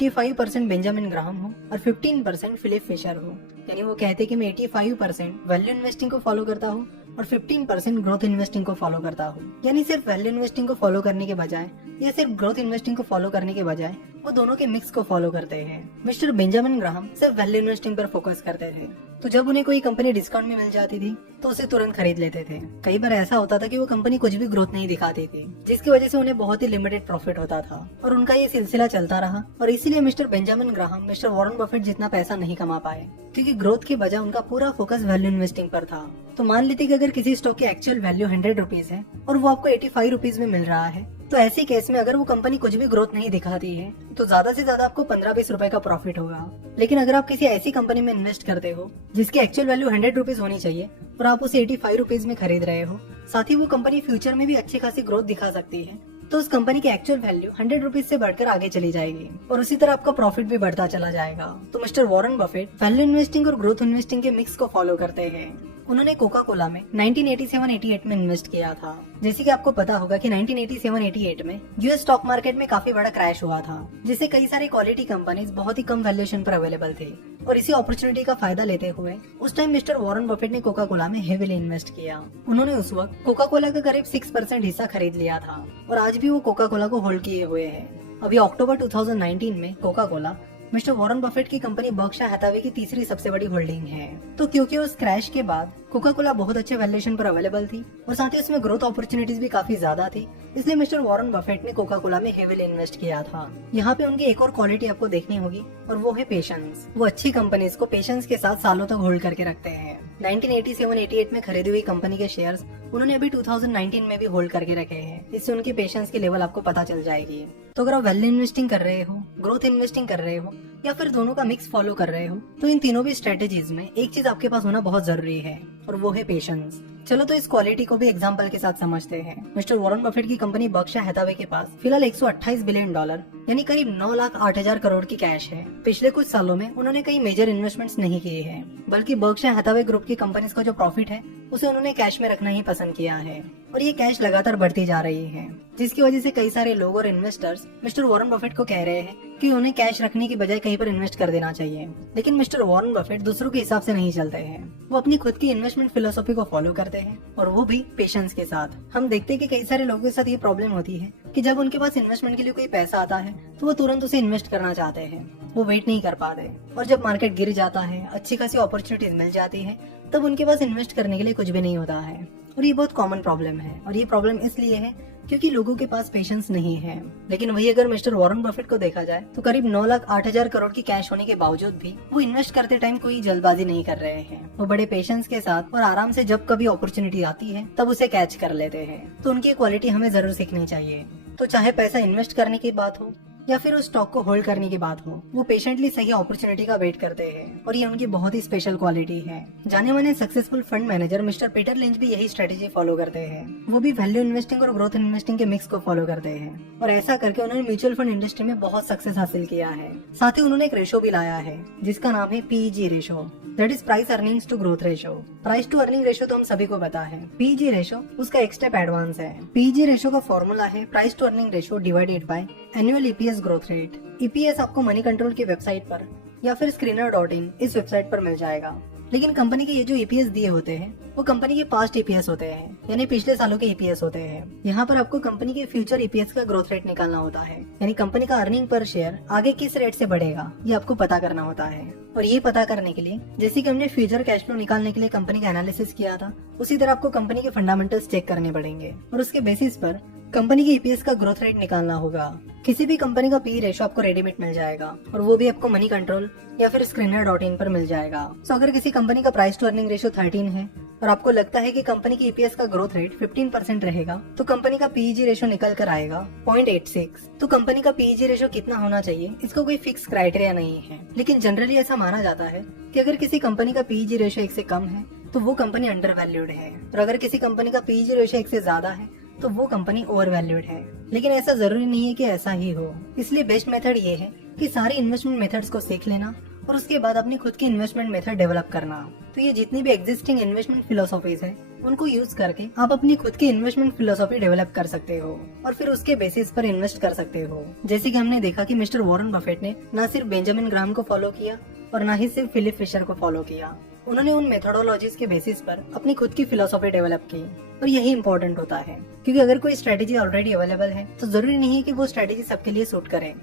85% Benjamin Graham हो और 15% Philip Fisher हो। यानी वो कहते हैं कि मैं 85% वैल्यू इन्वेस्टिंग को फॉलो करता हूँ और 15% ग्रोथ इन्वेस्टिंग को फॉलो करता हूँ। यानी सिर्फ वैल्यू इन्वेस्टिंग को फॉलो करने के बजाय या सिर्फ ग्रोथ इन्वेस्टिंग को फॉलो करने के बजाय वो दोनों के मिक्स को फॉलो करते हैं। मिस्टर बेंजामिन ग्राहम सिर्फ वैल्यू इन्वेस्टिंग पर फोकस करते थे, तो जब उन्हें कोई कंपनी डिस्काउंट में मिल जाती थी तो उसे तुरंत खरीद लेते थे। कई बार ऐसा होता था कि वो कंपनी कुछ भी ग्रोथ नहीं दिखाती थी, जिसकी वजह से उन्हें बहुत ही लिमिटेड प्रॉफिट होता था और उनका ये सिलसिला चलता रहा और इसीलिए mister Benjamin Graham mister Warren Buffett जितना पैसा नहीं कमा पाए, क्योंकि ग्रोथ के बजाय उनका पूरा फोकस वैल्यू इन्वेस्टिंग पर था। तो मान लेते कि अगर किसी स्टॉक की एक्चुअल वैल्यू 100 रुपीज है और वो आपको 85 रुपीज में मिल रहा है, तो ऐसे केस में अगर वो कंपनी कुछ भी ग्रोथ नहीं दिखाती है तो ज्यादा से ज्यादा आपको 15-20 रुपए का प्रॉफिट होगा। लेकिन अगर आप किसी ऐसी कंपनी में इन्वेस्ट करते हो जिसकी एक्चुअल वैल्यू 100 रुपीज होनी चाहिए और आप उसे 85 रुपीज में खरीद रहे हो, साथ ही वो कंपनी फ्यूचर में भी अच्छी खासी ग्रोथ दिखा सकती है, तो उस कंपनी की एक्चुअल वैल्यू 100 रुपीज से बढ़कर आगे चली जाएगी और उसी तरह आपका प्रॉफिट भी बढ़ता चला जाएगा। तो mister Warren Buffett value investing और ग्रोथ इन्वेस्टिंग के मिक्स को फॉलो करते हैं। उन्होंने कोका कोला में 1987-88 में इन्वेस्ट किया था। जैसे कि आपको पता होगा कि 1987-88 में यूएस स्टॉक मार्केट में काफी बड़ा क्रैश हुआ था, जिससे कई सारी क्वालिटी कंपनीज बहुत ही कम वैल्यूएशन पर अवेलेबल थे और इसी अपॉर्चुनिटी का फायदा लेते हुए उस टाइम मिस्टर वॉरेन बफेट ने कोका कोला में हेवीली इन्वेस्ट किया। उन्होंने उस वक्त कोका कोला का करीब 6% हिस्सा खरीद लिया था और आज भी वो कोका कोला को होल्ड किए हुए है। अभी अक्टूबर 2019 में Coca Cola mister Warren Buffett की कंपनी बर्कशायर हैथवे की तीसरी सबसे बड़ी होल्डिंग है। तो क्योंकि उस क्रैश के बाद कोका कोला बहुत अच्छे वैल्यूएशन पर अवेलेबल थी और साथ ही उसमें ग्रोथ अपॉर्चुनिटीज भी काफी ज्यादा थी, इसलिए मिस्टर वॉरेन बफेट ने कोका कोला में हेवीली इन्वेस्ट किया था। यहाँ पे उनकी एक और क्वालिटी आपको देखनी होगी और वो है पेशेंस। वो अच्छी कंपनीज को पेशेंस के साथ सालों तक होल्ड करके रखते हैं। 1987-88 में खरीदी हुई कंपनी के शेयर्स उन्होंने अभी 2019 में भी होल्ड करके रखे हैं। इससे उनकी पेशेंस की लेवल आपको पता चल जाएगी। तो अगर आप वैल्यू इन्वेस्टिंग कर रहे हो, ग्रोथ इन्वेस्टिंग कर रहे हो या फिर दोनों का मिक्स फॉलो कर रहे हो, तो इन तीनों भी स्ट्रेटेजीज में एक चीज आपके पास होना बहुत जरूरी है और वो है पेशेंस। चलो तो इस क्वालिटी को भी एग्जांपल के साथ समझते हैं। मिस्टर वॉरेन बफेट की कंपनी बर्कशायर हैथवे के पास फिलहाल $128 बिलियन यानी करीब 9,08,000 करोड़ की कैश है। पिछले कुछ सालों में उन्होंने कई मेजर इन्वेस्टमेंट्स नहीं किए हैं, बल्कि बर्कशायर हैथवे ग्रुप की कंपनीज का जो प्रॉफिट है उसे उन्होंने कैश में रखना ही पसंद किया है और ये कैश लगातार बढ़ती जा रही है, जिसकी वजह से कई सारे लोग और इन्वेस्टर्स मिस्टर वॉरेन बफेट को कह रहे हैं कि उन्हें कैश रखने की बजाय कहीं पर इन्वेस्ट कर देना चाहिए। लेकिन मिस्टर वॉरेन बफेट दूसरों के हिसाब से नहीं चलते हैं। वो अपनी खुद की इन्वेस्टमेंट फिलोसॉफी को फॉलो करते हैं और वो भी पेशेंस के साथ। हम देखते हैं कि कई सारे लोगों के साथ ये प्रॉब्लम होती है कि जब उनके पास इन्वेस्टमेंट के लिए कोई पैसा आता है तो वो तुरंत उसे इन्वेस्ट करना चाहते हैं, वो वेट नहीं कर पाते और जब मार्केट गिर जाता है, अच्छी खासी अपॉर्चुनिटीज मिल जाती है, तब उनके पास इन्वेस्ट करने के लिए कुछ भी नहीं होता है। और ये बहुत कॉमन प्रॉब्लम है और ये प्रॉब्लम इसलिए है क्योंकि लोगों के पास पेशेंस नहीं है। लेकिन वही अगर मिस्टर वॉरेन बफेट को देखा जाए तो करीब 9,08,000 करोड़ की कैश होने के बावजूद भी वो इन्वेस्ट करते टाइम कोई जल्दबाजी नहीं कर रहे हैं। वो बड़े पेशेंस के साथ और आराम से जब कभी अपॉर्चुनिटी आती है तब उसे कैच कर लेते हैं। तो उनकी क्वालिटी हमें जरूर सीखनी चाहिए। तो चाहे पैसा इन्वेस्ट करने की बात हो या फिर उस स्टॉक को होल्ड करने की बात हो, वो पेशेंटली सही अपॉर्चुनिटी का वेट करते हैं और ये उनकी बहुत ही स्पेशल क्वालिटी है। जाने माने successful fund manager mister Peter lynch भी यही स्ट्रेटेजी फॉलो करते हैं। वो भी वैल्यू इन्वेस्टिंग और ग्रोथ इन्वेस्टिंग के मिक्स को फॉलो करते हैं और ऐसा करके उन्होंने म्यूचुअल फंड इंडस्ट्री में बहुत सक्सेस हासिल किया है। साथ ही उन्होंने एक रेशो भी लाया है जिसका नाम है PEG ratio, that is price earnings to growth ratio. Price to earning ratio तो हम सभी को पता है, PEG रेशो उसका एक स्टेप एडवांस है। PEG रेशो का फॉर्मूला है price to earning ratio divided by annual EPS growth rate. EPS आपको मनी कंट्रोल की वेबसाइट पर या फिर screener.in इस वेबसाइट पर मिल जाएगा। लेकिन कंपनी के ये जो EPS दिए होते हैं वो कंपनी के पास्ट EPS होते हैं, यानी पिछले सालों के EPS होते हैं। यहाँ पर आपको कंपनी के फ्यूचर EPS का ग्रोथ रेट निकालना होता है, यानी कंपनी का अर्निंग पर शेयर आगे किस रेट से बढ़ेगा ये आपको पता करना होता है। और ये पता करने के लिए जैसे कि हमने फ्यूचर कैश फ्लो निकालने के लिए कंपनी का एनालिसिस किया था, उसी तरह आपको कंपनी के फंडामेंटल्स चेक करने पड़ेंगे और उसके बेसिस पर कंपनी के EPS का ग्रोथ रेट निकालना होगा। किसी भी कंपनी का PE रेशो आपको रेडीमेड मिल जाएगा और वो भी आपको मनी कंट्रोल या फिर screener.in पर मिल जाएगा। तो अगर किसी कंपनी का प्राइस टू अर्निंग रेशो 13 है और आपको लगता है कि कंपनी की EPS का ग्रोथ रेट 15% रहेगा, तो कंपनी का PEG रेशो निकल कर आएगा 0.86। तो कंपनी का PEG रेशो कितना होना चाहिए इसका कोई फिक्स क्राइटेरिया नहीं है, लेकिन जनरली ऐसा माना जाता है कि अगर किसी कंपनी का PEG रेशो 1 से कम है तो वो कंपनी अंडर वैल्यूड है और अगर किसी कंपनी का PEG रेशो 1 से ज्यादा है तो वो कंपनी ओवर वैल्यूड है। लेकिन ऐसा जरूरी नहीं है कि ऐसा ही हो, इसलिए बेस्ट मेथड ये है कि सारी इन्वेस्टमेंट मेथड्स को सीख लेना और उसके बाद अपनी खुद की इन्वेस्टमेंट मेथड डेवलप करना। तो ये जितनी भी एग्जिस्टिंग इन्वेस्टमेंट फिलोसॉफीज है उनको यूज करके आप अपनी खुद की इन्वेस्टमेंट फिलोसॉफी डेवलप कर सकते हो और फिर उसके बेसिस पर इन्वेस्ट कर सकते हो। जैसे कि हमने देखा कि मिस्टर वॉरेन बफेट ने न सिर्फ बेंजामिन ग्राहम को फॉलो किया और न ही सिर्फ फिलिप फिशर को फॉलो किया, उन्होंने उन मेथोडोलॉजीज के बेसिस पर अपनी खुद की फिलोसॉफी डेवलप की। और यही इंपॉर्टेंट होता है, क्योंकि अगर कोई स्ट्रेटेजी ऑलरेडी अवेलेबल है तो जरूरी नहीं है कि वो स्ट्रेटेजी सबके लिए सूट करे।